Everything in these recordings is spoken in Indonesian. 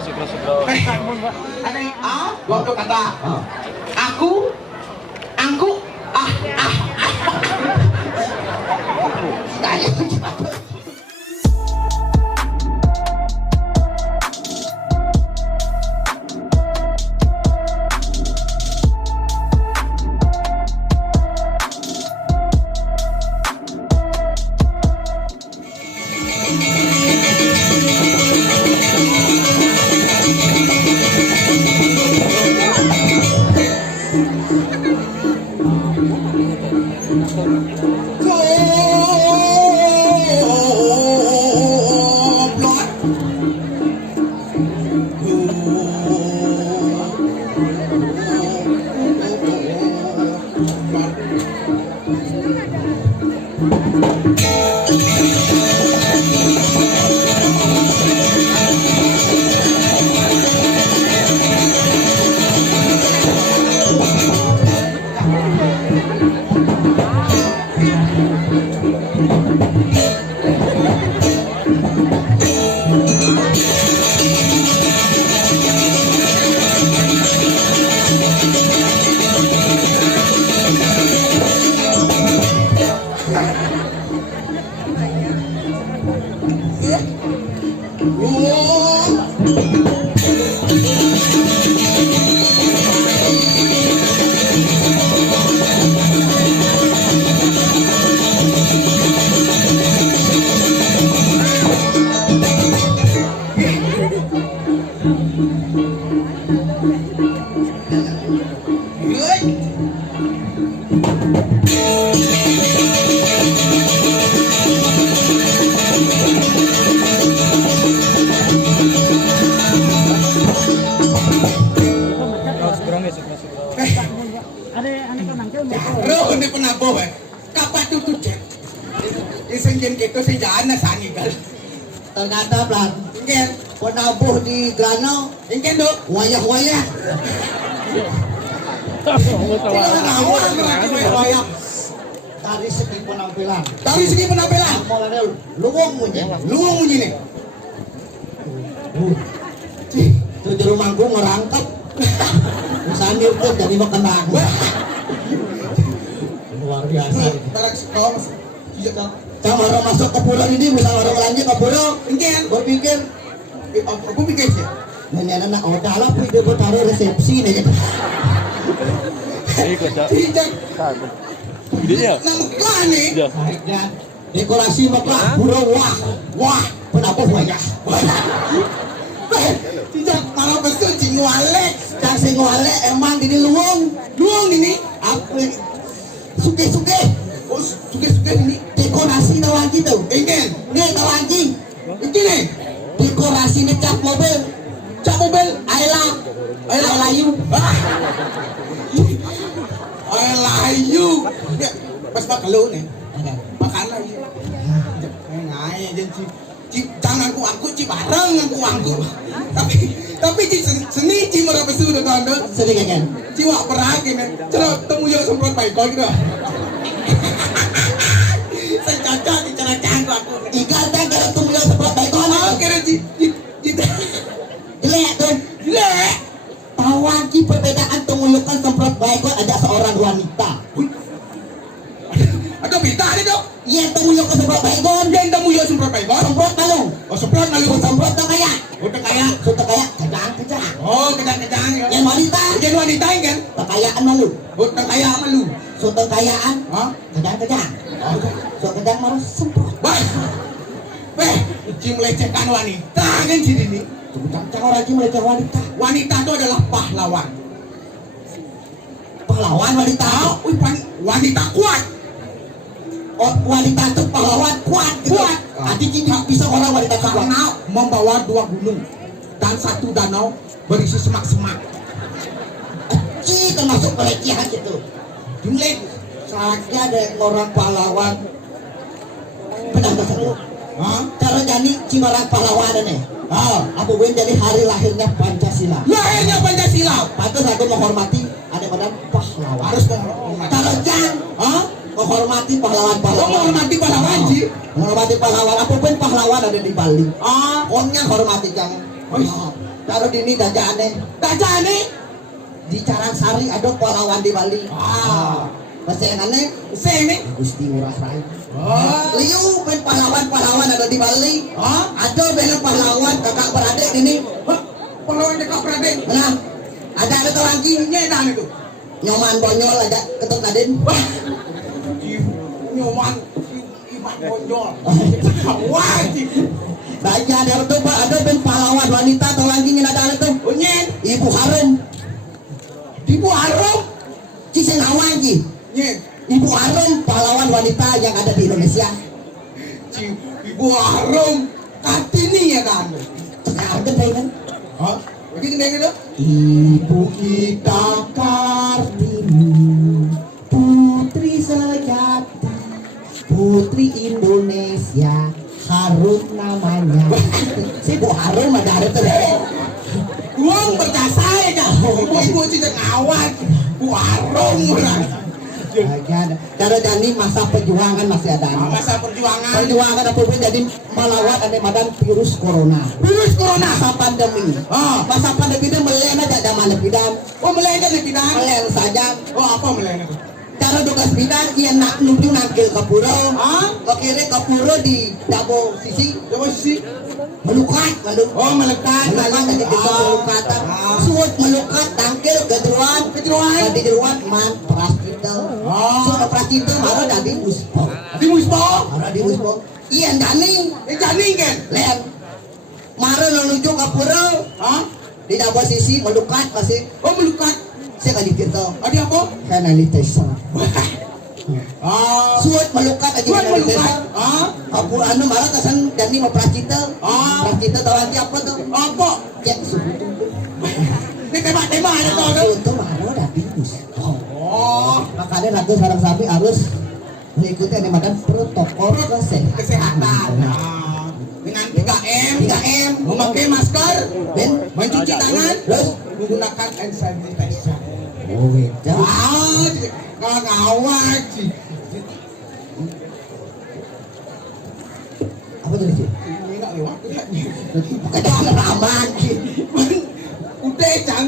seberang ya seberang. Waktu kata aku, angku, Hindi pa na po kapat tutut isang jen kito sa jaan na sangigal. Ternyata plan, Ingken, penabuh di Granau, ingken do. wayah-wayah. Wayah. Dari segi penampilan, Dari segi penampilan, amalannya luwung munyi. luwung munyi nih. Itu di rumahku ngerangkep. Misalnya pun jadi makan luar biasa. Tarak kau, iya kau. Kalau orang masuk ke pulau ini, misal orang lanjut ke pulau, Ingken, berpikir, aku pikir sih. nenek anak udah lah, dia buat taruh resepsi nih. Ini kocak. Tidak, Idenya. nampak nih. Iya. Baiknya dekorasi maka burung wah penabuh wayah. Tidak, kalau betul cingwalek. Dan sing walek emang di luwung. Luwung ini, Apa suke-suke oh suge-suge ini. dekorasi nawangi tuh. Ingken, Nih nawangi ingken nih. dekorasi ngecap mobil. Cak mobil, Aila layu. layu. Pas bakalo nih. Makan layu. Ngai dan jangan aku bareng aku. Tapi seni merah besu udah tanda. Sedih kan? Wak peragi nih. Cerah temu yo semprot baik kau gitu. Saya cocok di cara canggu aku. Ikan teh kalau tunggu sebelah baikon. Oh kira Jelek tuh. Jelek. Tawangi perbedaan tunguyukan semprot baikon ada seorang wanita. Ada berita nih dok. Iya tunguyukan semprot baikon. Dia temu yo semprot baik kau. Semprot malu. Oh semprot lalu. Semprot tuh kayak. Udah kayak. Sudah kayak kejang. Oh kejang-kejang. Yang wanita. Jadi wanita kan? Kekayaan malu. Udah kayak malu. Sudah kekayaan. Hah? Kejang. Sudah kejang malu semprot. Baik. Uji melecehkan wanita kan sini nih. Jangan lagi meleceh wanita. Wanita itu adalah pahlawan. Pahlawan wanita. Wih, wanita kuat. Oh, wanita itu pahlawan kuat. Kuat. Nanti bisa orang wanita kuat. Karena membawa 2 gunung dan 1 danau berisi semak-semak. Termasuk pelecehan gitu. Jumlah Saatnya ada orang pahlawan pedang tersebut. Kalau jadi cimarang pahlawan nih. Aku ingin jadi hari lahirnya Pancasila. lahirnya Pancasila. Pantas aku menghormati ada badan pahlawan. Harus menghormati. Kalau jangan, menghormati pahlawan-pahlawan. Menghormati pahlawan sih. Menghormati pahlawan. Apapun pahlawan ada di Bali. Pokoknya hormati jangan. Kalau dini dajane Dajane. di Carangsari ada pahlawan di Bali. Masih aneh Sini. Gusti Ngurah Rai. Oh. Liu ben pahlawan ada di Bali. Ada ben pahlawan kakak beradik ini. Pahlawan dekat beradik. Nah, ada lagi Nyedan itu. nyoman bonyol aja ketuk nadin. Nyoman Iman Bonjol. Wah, Baca ada itu Pak, ada ben pahlawan wanita atau lagi yang ada itu. Nyen. Ibu Harum, Ibu Harum. Cisen Hawan Ji. Nyen. Ibu Harum pahlawan wanita yang ada di Indonesia. Ibu Harum. Kartini ya kan. Sekarang kan? Hah? Begitu kayak gitu? Ibu kita Kartini, putri sejati, putri Indonesia, Harum namanya. Si Bu Harum ada tuh. Gua berjasa ya kan? Ibu tidak ngawat. Bu Harum orang. Cara Dani masa perjuangan masih ada. Masa perjuangan. Perjuangan apa pun jadi melawan ada madan virus corona. Virus corona. Masa pandemi. Masa pandemi itu melena aja zaman lepidan. Oh melena lepidan. Melen saja. Oh apa melena itu? Cara tugas bidan ia nak nuju nangkil ke pura. Kiri ke pura di dabo sisi. Dabo sisi. Melukat, oh melekat, tadi kita melukatan, suut melukat, tangkil kejeruan, di jeruan man peras kita, suut peras kita marah dari musbo, marah di musbo, iya Dani kan, len, marah menuju ke pura, di dapur sisi melukat masih, oh melukat, saya kaji kita, ada apa? Kanalitasyon. Suut melukat aja melukat. Kapur anu marah tasan Dani mau pracita. Pracita tahu lagi apa tuh? Apa? Cek suhu tuh. Ini tema-tema ya tuh. Suhu tuh marah udah bingung. Makanya aku sarang sapi harus mengikuti animakan protokol kesehatan. Dengan 3M, memakai masker, dan mencuci tangan, terus menggunakan hand sanitizer. oh beda. Kalau ngawat sih. Apa tadi sih? Enggak lewat. Kadang raman. Udah cang.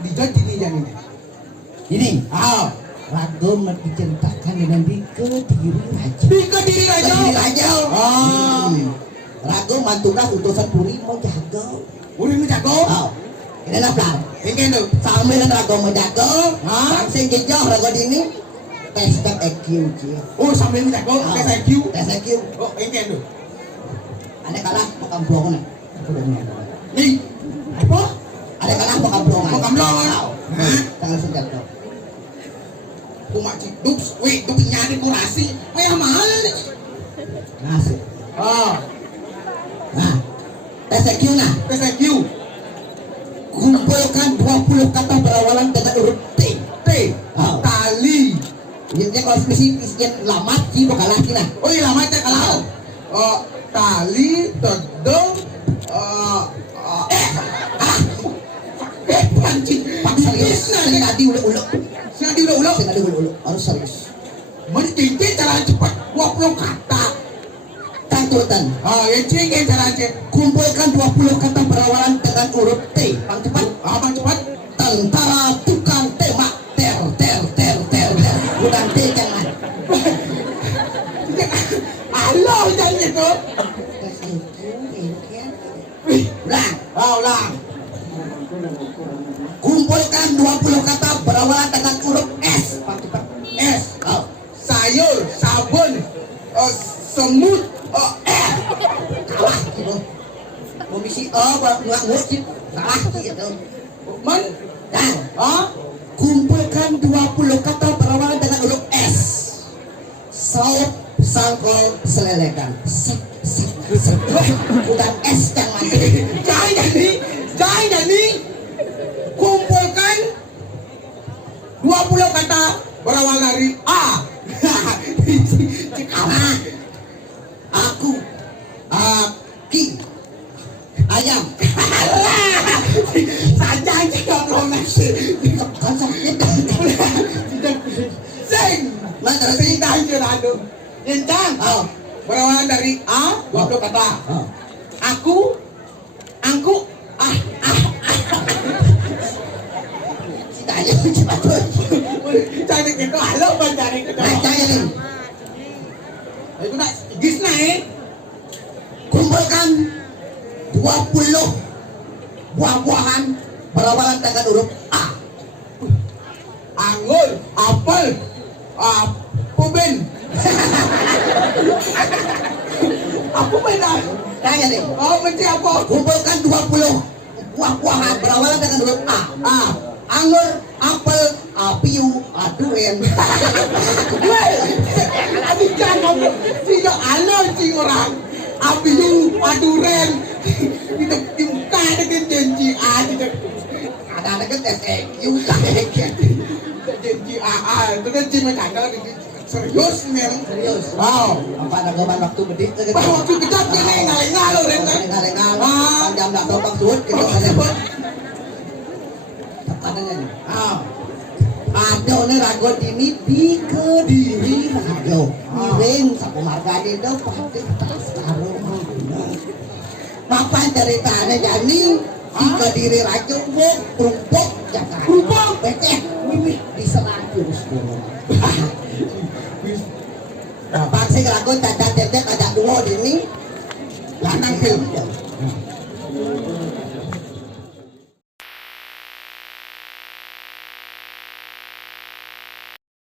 Dijat ini yang ini. Ini, Rago menceritakan dengan di Kediri Raja. Di Kediri Raja. Kediri Raja. Rago mantunas utusan Puri mau jago. Puri mau jago. Ini nafkah. Ini tuh. Sambil Rago menjago. Langsung jejak Rago ini. Tes EQ. Oh sambil menjago. Tes EQ. Tes EQ. Oh ini tuh. Ada kalah makan buah nak. Nih. Apa? Ada kalah makan buah. Makan buah. Tanggal senjata. Kumak cidups, wih, tuh nyari kurasi, kayak mahal nih. Nasi. Nah, tes EQ nah. Tes EQ. Kumpulkan 20 kata berawalan dengan huruf T. Tali. Ini kalau spesifik lamat sih bakal laki nah. Oh iya lamat ya kalau. Tali, todong, pancing. Pak serius. Senadi ulo-ulo. Senadi ulo-ulo. Senadi ulo-ulo. Harus serius. Mencintai cara cepat 20 kata. Tantutan. Yang cingin cara cek. Kumpulkan 20 kata berawalan dengan huruf T. Bang cepat. Bang cepat. Tentara tukang tembak. Ter. Bukan T jangan. Allah jangan itu. Ulang. Ulang. Kumpulkan 20 kata berawalan dengan huruf S. Bang cepat. S. Sayur, sabun, semut, Kalah gitu. Komisi nggak ngurus salah gitu. Men, Dan kumpulkan 20 kata berawalan dengan huruf S. Saup, sangkol, selelekan. Bukan S jangan. jangan nih. Kumpulkan 20 kata berawal dari A. Kalah. Aku, Aki, ayam. Saja juga belum nasi. Kan sakit. Sing. Mana Cerita aja lalu. Yencang. Berawal dari A, 20 kata. Aku, angku, Cari kita halo ban cari kita. Nah, saya nih Itu nak gis naik. kumpulkan 20 buah-buahan berawalan dengan huruf A. Anggur, apel, puben. Apa beda? Tanya nih, Oh, mesti apa? kumpulkan 20 buah-buahan berawalan dengan huruf A. Anggur, apel, piu, durian. Weh, adik jangan tidak ada cing orang. Abiu, aduren. Kita dibuka dengan janji A, tidak Ada kan TTQ, janji A, itu kan cuma kadang serius memang. serius. Wow. Apa ada kapan waktu bedit? Bah waktu kejap ini ngalengal ren kan. Ngalengal, jam dak topang suut kita ada. Tepanannya nih. Ada nih ragot ini di Kediri rago. Miring sapu marga di pasti tas karo. Papan ceritanya jadi di Kediri rago bok kerupuk Jakarta. Kerupuk? Becek mimih diserang jurus corona. Paksi rago cacat-cacat ada dua ini lanang film.